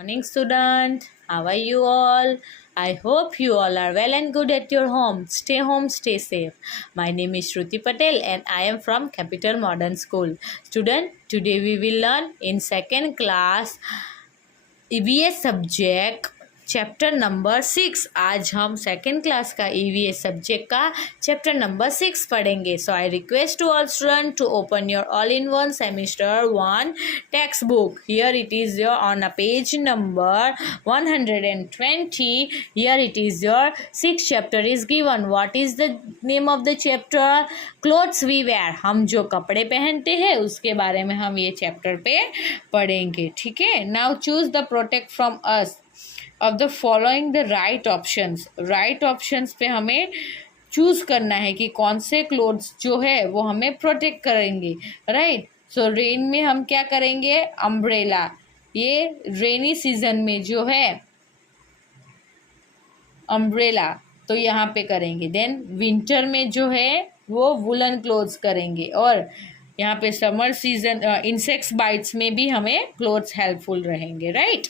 Morning, student. How are you all? I hope you all are well and good at your home. Home, stay safe. My name is Shruti Patel and I am from Capital Modern School. Student, today we will learn in second class EVS subject chapter number 6। आज हम second class का EVS subject का chapter number 6 पढ़ेंगे। So I request to all student to open your all in one semester 1 text book. Here it is your on a page number 120। Here it is your 6th chapter is given. What is the name of the chapter? Clothes we wear. हम जो कपड़े पहनते हैं उसके बारे में हम ये चैप्टर पे पढ़ेंगे। ठीक है, now choose the protect from us of the following the right options. Right options पे हमें चूज करना है कि कौन से क्लोथ्स जो है वो हमें प्रोटेक्ट करेंगे। राइट, सो रेन में हम क्या करेंगे? अम्ब्रेला। ये रेनी सीजन में जो है अम्ब्रेला तो यहाँ पे करेंगे। देन विंटर में जो है वो वुलन क्लोथ्स करेंगे। और यहाँ पे समर सीजन इंसेक्ट्स बाइट्स में भी हमें क्लोथ्स हेल्पफुल रहेंगे। Right,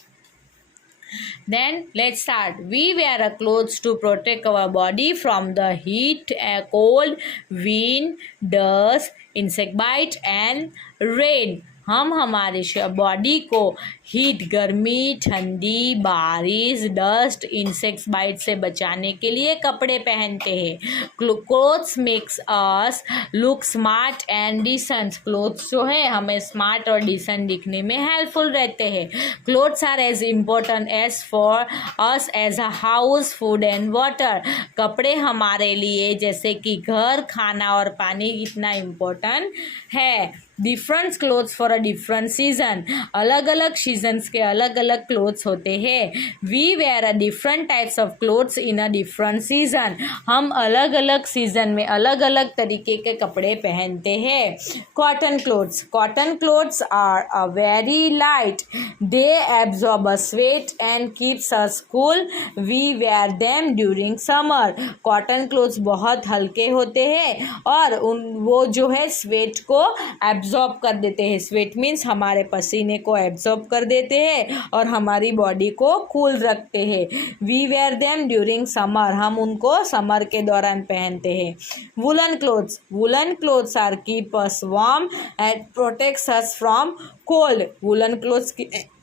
then let's start. We wear a clothes to protect our body from the heat, cold, wind, dust, insect bite and rain. हम हमारे बॉडी को हीट, गर्मी, ठंडी, बारिश, डस्ट, इंसेक्ट्स बाइट से बचाने के लिए कपड़े पहनते हैं। Clothes makes us look smart and decent. Clothes जो है हमें स्मार्ट और डिसेंट दिखने में हेल्पफुल रहते हैं। Clothes are as important as for us as a house, food and water. कपड़े हमारे लिए जैसे कि घर, खाना और पानी इतना इम्पोर्टेंट है। Different clothes for a different season. अलग अलग सीजन्स के अलग अलग क्लोथ्स होते हैं। We wear a different types of clothes in a different season. हम अलग अलग सीजन में अलग अलग तरीके के कपड़े पहनते हैं। Cotton clothes. Cotton clothes are a very light. They absorb a sweat and keeps us cool. We wear them during summer. Cotton clothes बहुत हल्के होते हैं और वो जो है स्वेट को एब्जॉर्ब कर देते हैं। स्वेट मीन्स हमारे पसीने को एब्जॉर्ब कर देते हैं और हमारी बॉडी को कूल रखते हैं। We wear them during summer. हम उनको समर के दौरान पहनते हैं। Woollen clothes. Woollen clothes are keep us warm and protects us from cold. Woollen clothes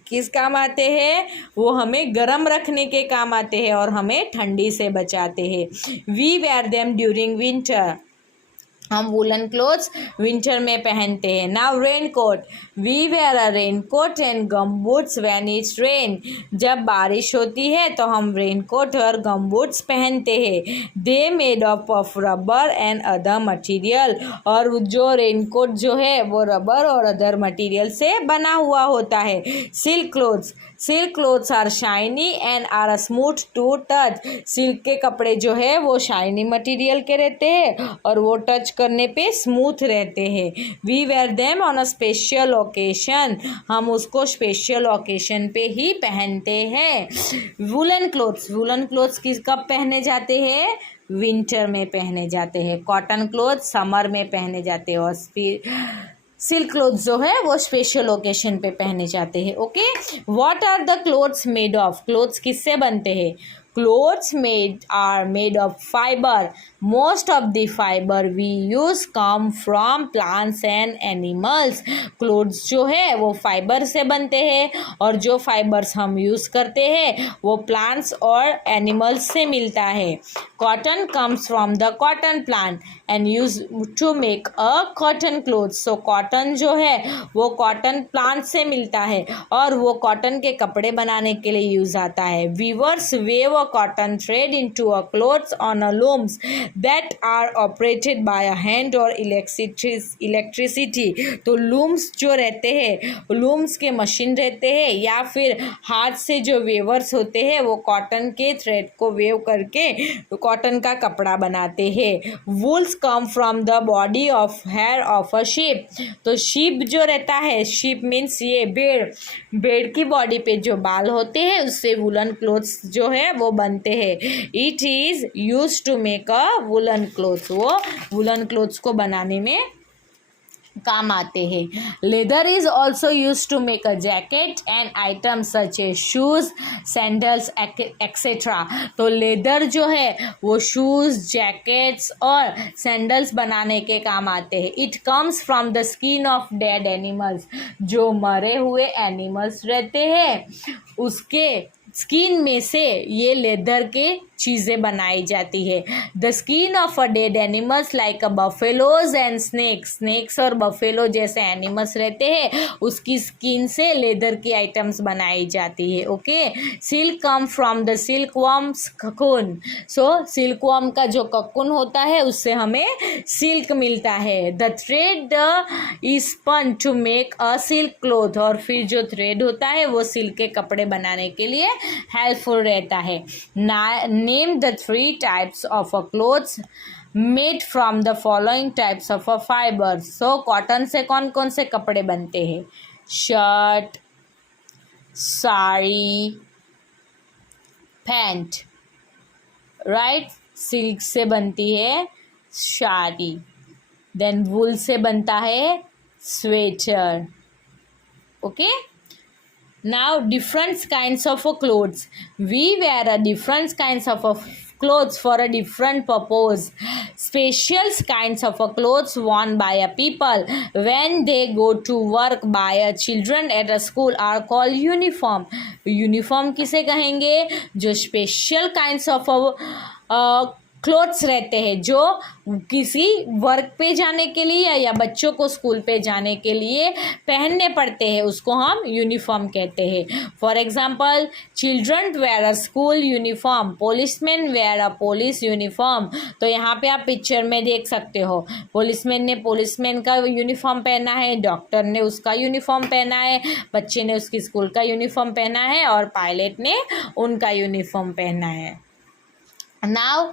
किस काम आते हैं? वो हमें गर्म रखने के काम आते हैं और हमें ठंडी से बचाते हैं। We wear them during winter. हम वुलन क्लोथ्स विंटर में पहनते हैं। Now rain coat. We wear a rain coat and gum boots when it's rain. जब बारिश होती है तो हम रेन कोट और गम बूट्स पहनते हैं। They made up of rubber and other material. और जो रेन कोट जो है वो रबर और अदर मटीरियल से बना हुआ होता है। Silk clothes. Silk clothes are shiny and are smooth to touch. Silk के कपड़े जो है वो शाइनी मटेरियल के रहते हैं और वो टच करने पे स्मूथ रहते हैं। We wear them on a special occasion. हम उसको स्पेशल ओकेशन पे ही पहनते हैं। Woollen clothes. वुलन क्लोथ्स किस कब पहने जाते हैं? विंटर में पहने जाते हैं। कॉटन क्लोथ्स समर में पहने जाते हैं और सिल्क क्लोथ्स जो है वो स्पेशल ओकेशन पे पहने जाते हैं। Okay, what are the clothes made of? Clothes किससे बनते हैं? Clothes are made of fiber. Most of the fiber we use come from plants and animals. Clothes जो है वो फाइबर से बनते हैं और जो फाइबर्स हम यूज़ करते हैं वो प्लांट्स और एनिमल्स से मिलता है। Cotton comes from the cotton plant and used to make a cotton clothes. So cotton जो है वो कॉटन प्लांट से मिलता है और वो कॉटन के कपड़े बनाने के लिए यूज़ आता है। Weavers weave cotton thread into a clothes on a looms that are operated by a hand or electricity. तो looms जो रहते हैं, looms के मशीन रहते हैं या फिर हाथ से जो वेवर्स होते हैं वो कॉटन के थ्रेड को वेव करके कॉटन का कपड़ा बनाते हैं। Wools come from the body of hair of a sheep. तो शीप जो रहता है, शीप मीन्स ये भेड़, भेड़ की बॉडी पे जो बाल होते हैं उससे वुलन क्लोथ्स जो है वो बनते हैं। It is use to make a woollen clothes. वो वुलन क्लोथ्स को बनाने में काम आते हैं। Leather is also use to make a jacket and items such a shoes, sandals etcetera. तो लेदर जो है वो शूज, जैकेट्स और सैंडल्स बनाने के काम आते हैं। It comes from the skin of dead animals, जो मरे हुए एनिमल्स रहते हैं उसके स्किन में से ये लेदर के चीज़ें बनाई जाती है। The skin of a dead animals like a buffaloes and snacks और बफेलो जैसे एनिमल्स रहते हैं उसकी स्किन से लेदर की आइटम्स बनाई जाती है। Okay, silk come from the silk worms cocoon. So silk worm का जो ककून होता है उससे हमें सिल्क मिलता है। The thread is spun to make a silk cloth, और फिर जो थ्रेड होता है वो सिल्क के कपड़े बनाने के लिए हेल्पफुल रहता है। Name the 3 types of a clothes made from the following types of a fibre. So cotton से कौन कौन से कपड़े बनते हैं? Shirt, sari, pant, right. Silk से बनती है साड़ी, देन वूल से बनता है sweater. Okay, now different kinds of clothes. We wear a different kinds of clothes for a different purpose. Special kinds of clothes worn by a people when they go to work by a children at a school are called uniform. Uniform किसे कहेंगे? जो special kinds of clothes रहते हैं जो किसी work पे जाने के लिए या बच्चों को स्कूल पे जाने के लिए पहनने पड़ते हैं उसको हम यूनिफॉर्म कहते हैं। For example, children wear a school uniform, policeman wear a police uniform. तो यहाँ पे आप पिक्चर में देख सकते हो, पुलिसमैन ने पुलिसमैन का यूनिफॉर्म पहना है, डॉक्टर ने उसका यूनिफॉर्म पहना है, बच्चे ने उसकी स्कूल का यूनिफॉर्म पहना है और पायलट ने उनका यूनिफॉर्म पहना है। Now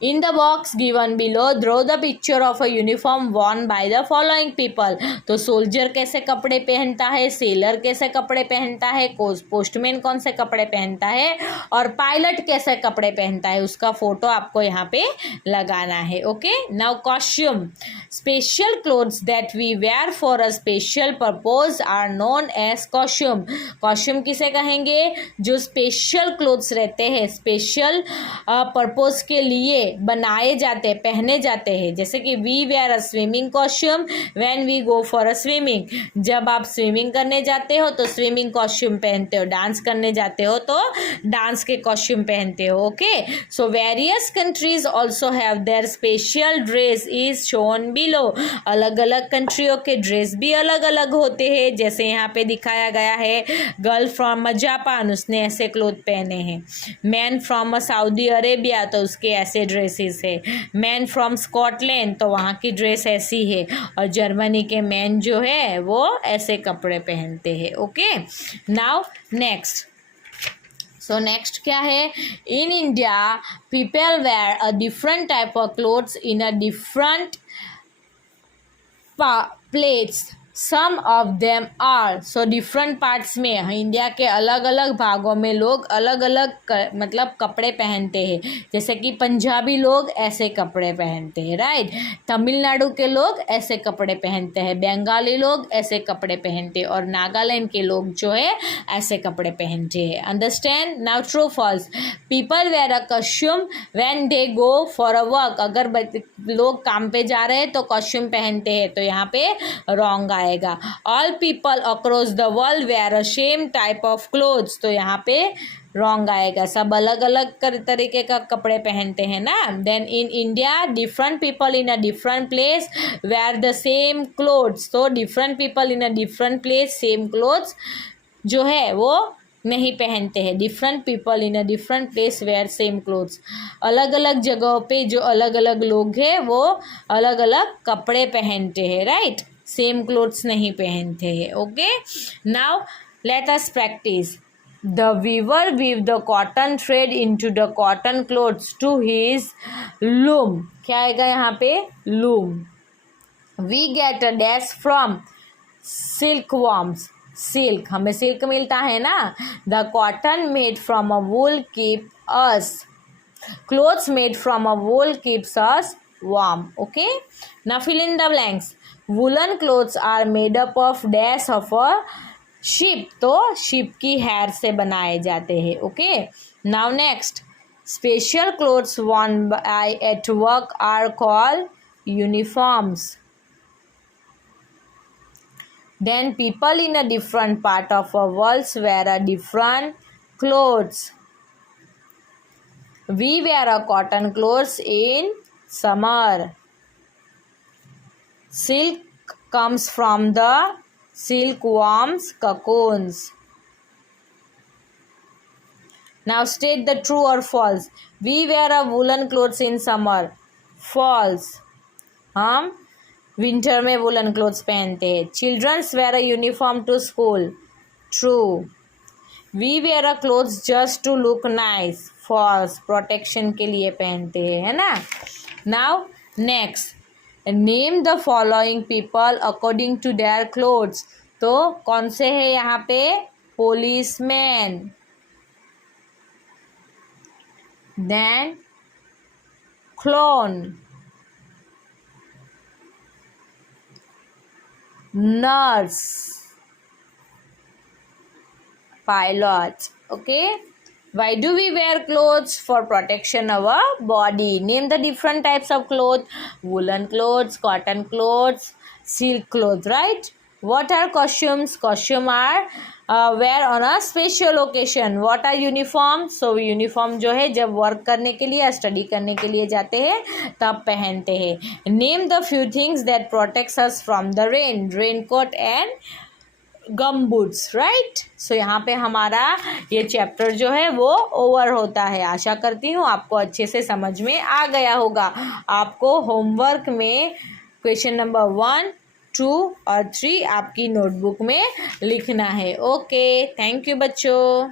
in the box given below, draw the picture of a uniform worn by the following people. तो सोल्जर कैसे कपड़े पहनता है, सेलर कैसे कपड़े पहनता है, पोस्टमैन कौन से कपड़े पहनता है और पायलट कैसे कपड़े पहनता है, उसका फोटो आपको यहाँ पे लगाना है। Okay, now costume. Special clothes that we wear for a special purpose are known as costume. Costume किसे कहेंगे? जो स्पेशल क्लोथ्स रहते हैं, स्पेशल पर्पज के लिए बनाए जाते हैं, पहने जाते हैं। जैसे कि we wear a swimming costume when we go for a swimming. जब आप स्विमिंग करने जाते हो तो स्विमिंग कॉस्ट्यूम पहनते हो, डांस करने जाते हो तो डांस के कॉस्ट्यूम पहनते हो। Okay, so various countries also have their special dress is shown below. अलग अलग कंट्रियों के ड्रेस भी अलग अलग होते हैं, जैसे यहाँ पे दिखाया गया है। गर्ल फ्रॉम जापान, उसने ऐसे क्लोथ पहने हैं। मैन फ्रॉम सऊदी अरेबिया, तो उसके ऐसे ड्रेसेस है। मैन फ्रॉम स्कॉटलैंड, तो वहाँ की ड्रेस ऐसी है। और जर्मनी के मैन जो है वो ऐसे कपड़े पहनते हैं। Okay, now next. So next क्या है? In India people wear a different type of clothes in a different plates, some of them are. So different parts में, इंडिया के अलग अलग भागों में लोग अलग अलग मतलब कपड़े पहनते हैं। जैसे कि पंजाबी लोग ऐसे कपड़े पहनते हैं, राइट। तमिलनाडु के लोग ऐसे कपड़े पहनते हैं, बंगाली लोग ऐसे कपड़े पहनते हैं और नागालैंड के लोग जो है ऐसे कपड़े पहनते हैं। Understand? Now true false. People wear a costume when they go for a work. अगर लोग काम पे जा रहे हैं तो कॉस्ट्यूम पहनते हैं, तो यहाँ पे रॉन्ग आएगा। All people across the world wear a same type of clothes, तो यहाँ पे रॉन्ग आएगा। सब अलग अलग तरीके का कपड़े पहनते हैं ना। Then in India different people in a different place wear the same clothes. तो different people in a different place same clothes जो है वो नहीं पहनते हैं। Different people in a different place wear same clothes. अलग अलग जगहों पे जो अलग अलग लोग हैं वो अलग अलग कपड़े पहनते हैं, राइट। सेम क्लोथ्स नहीं पहनते हैं। Okay, now let us practice. The weaver weave the cotton thread into the cotton clothes to his loom. क्या आएगा यहाँ पे? Loom. We get a dash from silk worms. Silk, हमें सिल्क मिलता है ना। The cotton made from a wool keep us, clothes made from a wool keeps us warm. Okay, now fill in the blanks. Woollen clothes are made up of dash of a ship, तो ship की hair से बनाए जाते हैं. Okay, now next, special clothes worn by at work are called uniforms. Then people in a different part of a world wear a different clothes. We wear a cotton clothes in summer. Silk comes from the silkworms' cocoons. Now state the true or false. We wear a woolen clothes in summer. False. हम winter में woollen clothes पहनते हैं. Childrens wear a uniform to school. True. We wear a clothes just to look nice. False. Protection के लिए पहनते हैं, है ना. Now next, name the following people according to their clothes. तो कौन से है यहाँ पे? Policeman, then clown, nurse, pilot. Okay, why do we wear clothes? For protection of our body. Name the different types of clothes. Woolen clothes, cotton clothes, silk clothes, right? What are costumes? Costume are wear on a special occasion. What are uniform? So uniform जो है जब work करने के लिए, study करने के लिए जाते हैं तब पहनते हैं. Name the few things that protects us from the rain. Raincoat and gumboots, right? So यहाँ पे हमारा ये चैप्टर जो है वो ओवर होता है. आशा करती हूँ आपको अच्छे से समझ में आ गया होगा. आपको होमवर्क में क्वेश्चन नंबर 1, 2 और 3 आपकी नोटबुक में लिखना है. ओके, थैंक यू बच्चों.